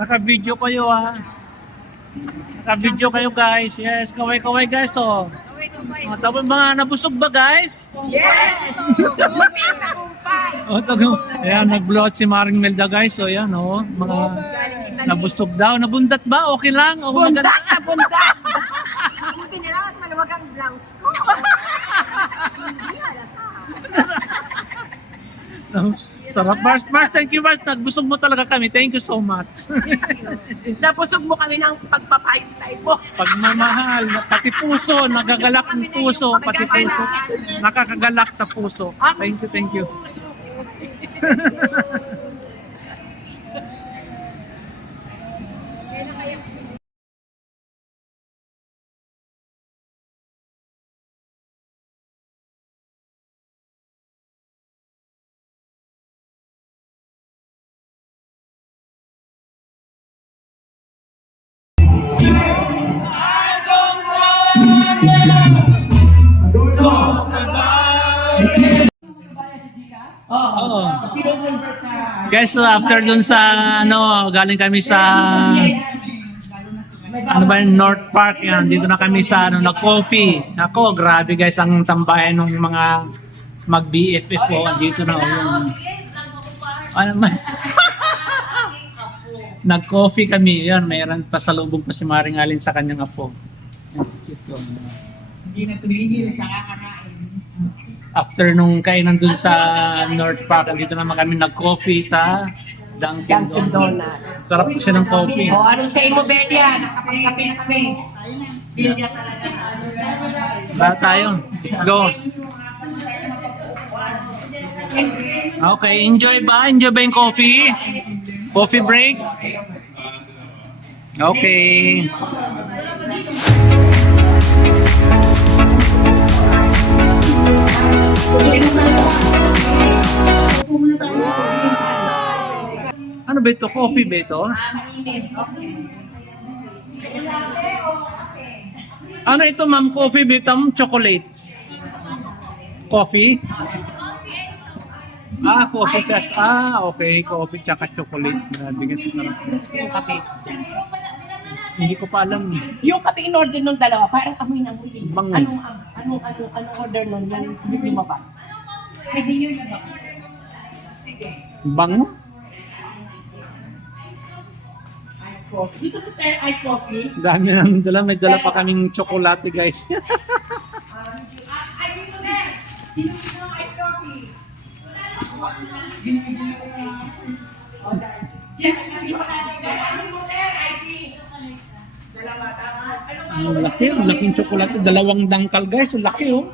Naka-video kayo Naka-video kayo guys. Yes, kaway-kaway guys oh. Tapos mga nabusog ba guys? Yes! Ayan, nag-blow out si Maring Melda guys. So yan oh, mga nabusog daw. Nabundat ba? Okay lang? O Bundak maganda? na, bundak! Buti nila at maluwag ang blouse ko. Hindi halata. Sarap. Mars, thank you Mars. Nagbusog mo talaga kami. Thank you so much. Napusog mo kami ng pagpapahintay mo. Pagmamahal, pati puso, nagagalak ng puso, pati puso, nakakagalak sa puso. Thank you. Oo. Guys, so after dun sa galing kami sa North Park yan. Dito na kami sa nag-coffee. Ako, grabe guys ang tambayan ng mga mag-BFF po. Dito na nag-coffee kami. Yan, mayroon pasalubong pa si Maring Alin sa kanyang apo. Yan si Chito. Hindi na tumigil, nakakakain. After nung kainan dun sa North Park, dito naman kami nag-coffee sa Dunkin' Donuts. Sarap kasi ng coffee. O, anong sa imo, Belia? Nakapagkape na kami. Ba tayo? Let's go. Okay, enjoy ba? Enjoy ba yung coffee? Coffee break? Okay. Ano ba ito? Coffee ba ito? Ano ito ma'am? Coffee ba ito? Chocolate? Coffee? Coffee chat. Okay. Coffee tsaka chocolate. Grabe kasi sarap. Yung kape. Hindi ko pa alam. Yung kape in order nung dalawa, parang amoy na amoy. Bango. Anong order nun? Yung lumabas. Pwede yun ba? Bango? Ice coffee. Gusto mo tayo ice coffee? Dami namin dala. May dala pa kaming tsokolate guys. Ay, dito na! Sino gusto ng ice coffee? Ang laki. Ang laking tsokolate. Dalawang dangkal guys. Ang laki oh.